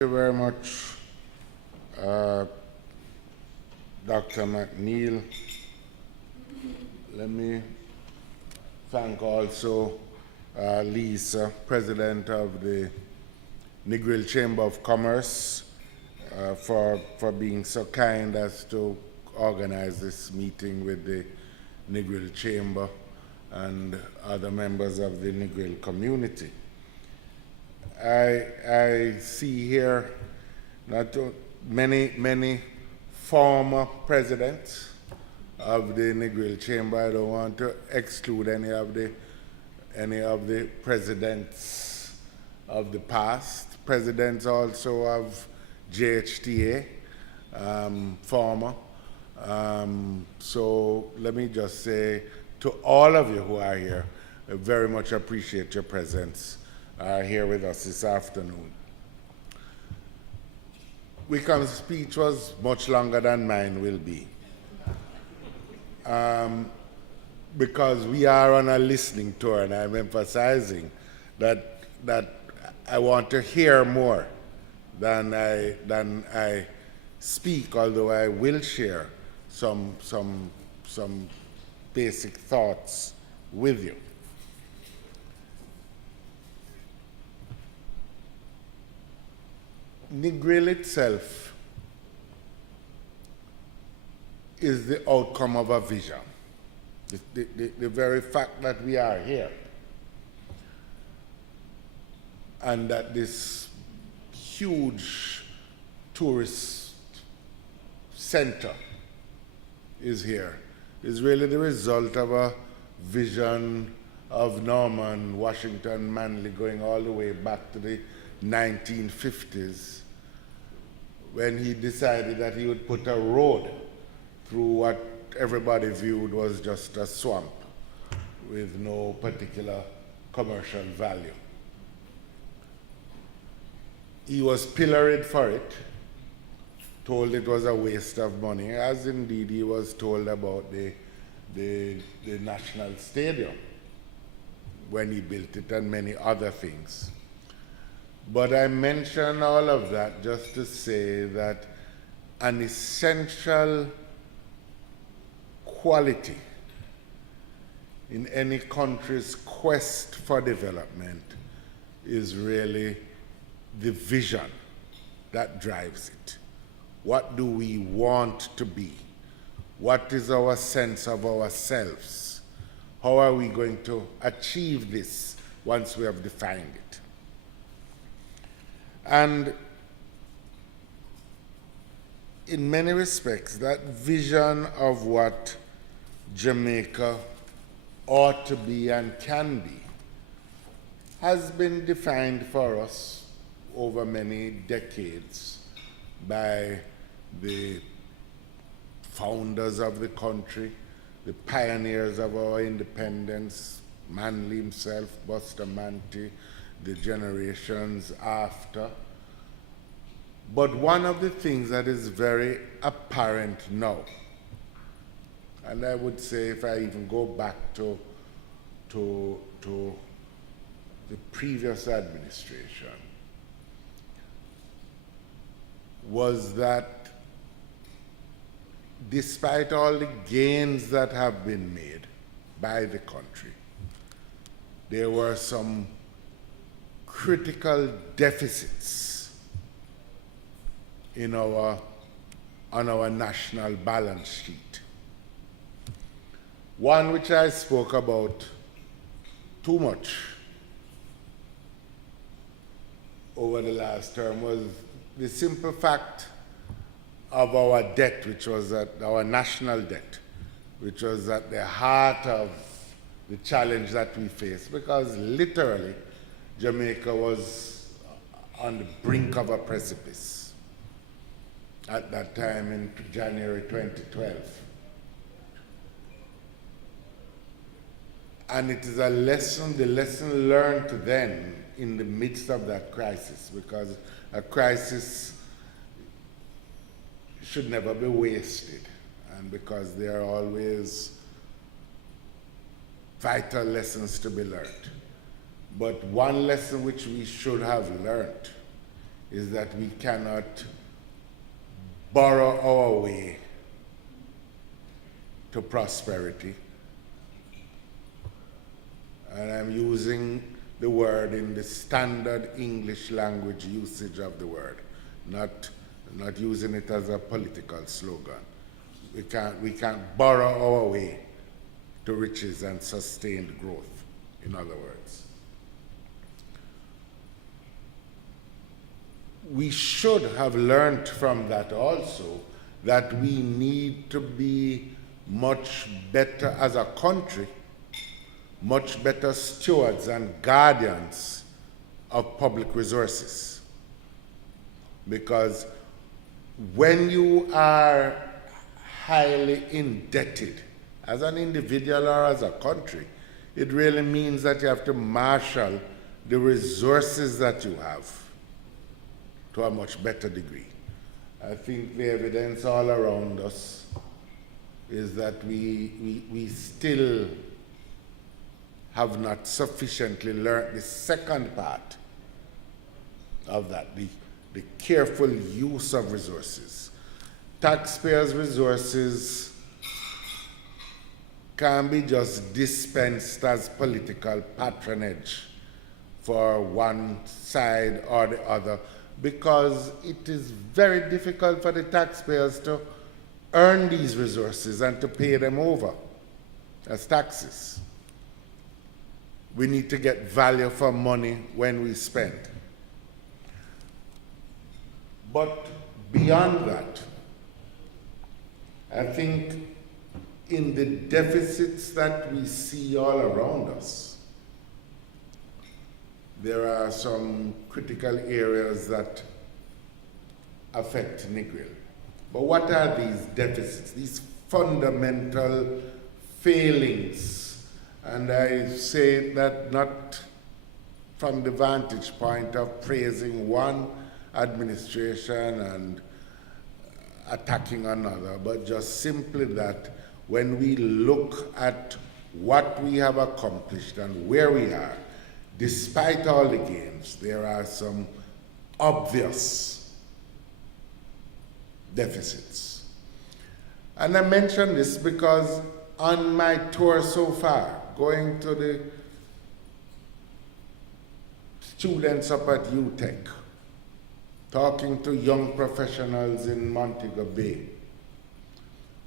Thank you very much, uh, Dr. McNeil. Let me thank also Lisa, President of the Negril Chamber of Commerce, for being so kind as to organize this meeting with the Negril Chamber and other members of the Negril community. I see here not many former presidents of the Negril Chamber. I don't want to exclude any of the presidents of the past. Presidents also of JHTA, former. So let me just say to all of you who are here, I very much appreciate your presence here with us this afternoon. Wickham's speech was much longer than mine will be, because we are on a listening tour, and I'm emphasizing that I want to hear more than I speak, although I will share some basic thoughts with you. Negril itself is the outcome of a vision. The very fact that we are here and that this huge tourist center is here is really the result of a vision of Norman Washington Manley going all the way back to the 1950s, when he decided that he would put a road through what everybody viewed was just a swamp with no particular commercial value. He was pilloried for it, told it was a waste of money, as indeed he was told about the National Stadium when he built it and many other things. But I mention all of that just to say that an essential quality in any country's quest for development is really the vision that drives it. What do we want to be? What is our sense of ourselves? How are we going to achieve this once we have defined it? And in many respects, that vision of what Jamaica ought to be and can be has been defined for us over many decades by the founders of the country, the pioneers of our independence, Manley himself, Bustamante, the generations after. But one of the things that is very apparent now, and I would say if I even go back to the previous administration, was that despite all the gains that have been made by the country, there were some critical deficits on our national balance sheet. One which I spoke about too much over the last term was the simple fact of our debt, which was our national debt, which was at the heart of the challenge that we face, because literally Jamaica was on the brink of a precipice at that time in January 2012. And it is the lesson learned then in the midst of that crisis, because a crisis should never be wasted, and because there are always vital lessons to be learned. But one lesson which we should have learned is that we cannot borrow our way to prosperity. And I'm using the word in the standard English language usage of the word, not using it as a political slogan. We can't borrow our way to riches and sustained growth, in other words. We should have learned from that also that we need to be much better as a country, much better stewards and guardians of public resources. Because when you are highly indebted as an individual or as a country, it really means that you have to marshal the resources that you have to a much better degree. I think the evidence all around us is that we still have not sufficiently learned the second part of that, the careful use of resources. Taxpayers' resources can be just dispensed as political patronage for one side or the other, because it is very difficult for the taxpayers to earn these resources and to pay them over as taxes. We need to get value for money when we spend. But beyond that, I think in the deficits that we see all around us, there are some critical areas that affect Negril. But what are these deficits, these fundamental failings? And I say that not from the vantage point of praising one administration and attacking another, but just simply that when we look at what we have accomplished and where we are, despite all the gains, there are some obvious deficits. And I mention this because on my tour so far, going to the students up at UTech, talking to young professionals in Montego Bay,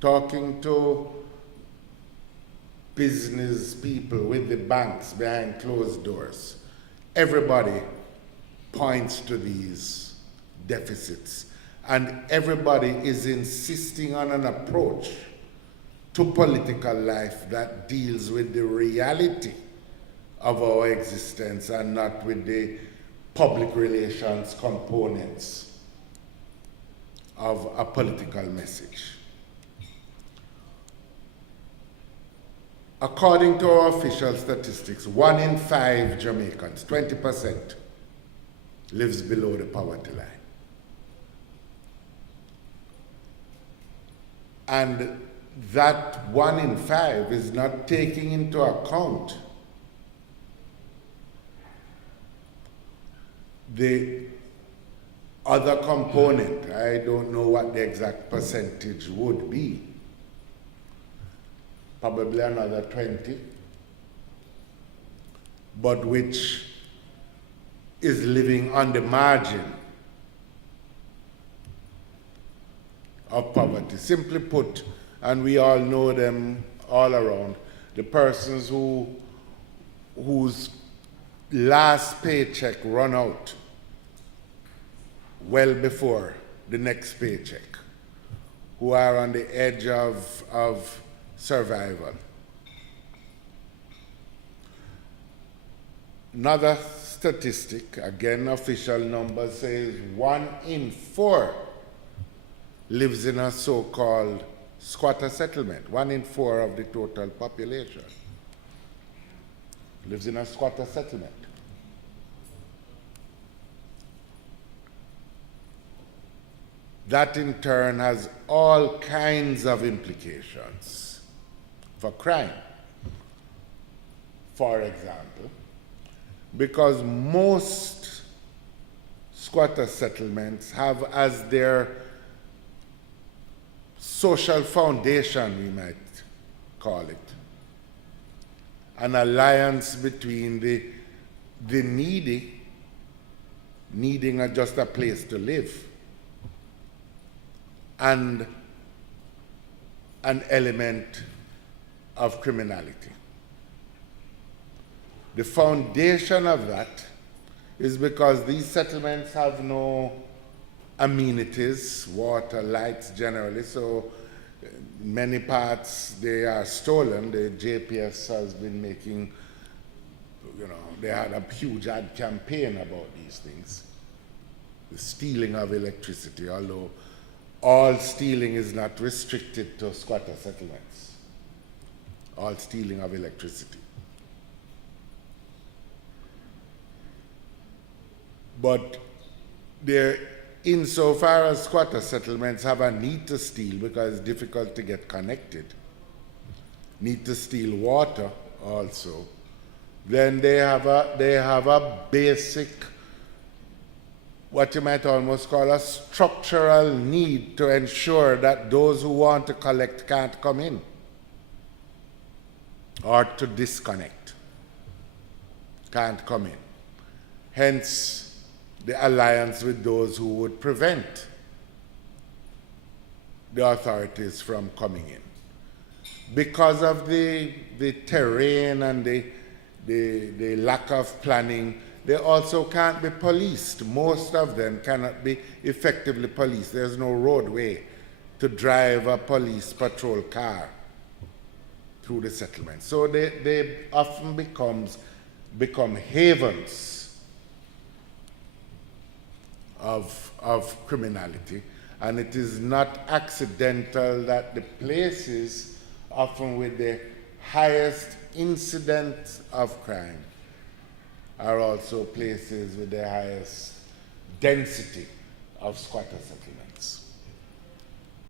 talking to business people with the banks behind closed doors, everybody points to these deficits, and everybody is insisting on an approach to political life that deals with the reality of our existence and not with the public relations components of a political message. According to our official statistics, 1 in 5 Jamaicans, 20%, lives below the poverty line. And that 1 in 5 is not taking into account the other component. I don't know what the exact percentage would be. Probably another 20, but which is living on the margin of poverty. Simply put, and we all know them all around, the persons whose last paycheck run out well before the next paycheck, who are on the edge of survival. Another statistic, again official number, says 1 in 4 lives in a so-called squatter settlement. 1 in 4 of the total population lives in a squatter settlement. That in turn has all kinds of implications for crime. For example, because most squatter settlements have as their social foundation, we might call it, an alliance between the needy, needing just a place to live, and an element of criminality. The foundation of that is because these settlements have no amenities, water, lights generally, so in many parts they are stolen. The JPS has been making, they had a huge ad campaign about these things. The stealing of electricity, although all stealing is not restricted to squatter settlements. All stealing of electricity. But insofar as squatter settlements have a need to steal because it's difficult to get connected, need to steal water also, then they have a basic, what you might almost call a structural need to ensure that those who want to collect can't come in or to disconnect, can't come in. Hence, the alliance with those who would prevent the authorities from coming in. Because of the terrain and the lack of planning, they also can't be policed. Most of them cannot be effectively policed. There's no roadway to drive a police patrol car through the settlement. So they often become havens of criminality, and it is not accidental that the places often with the highest incidence of crime are also places with the highest density of squatter settlements.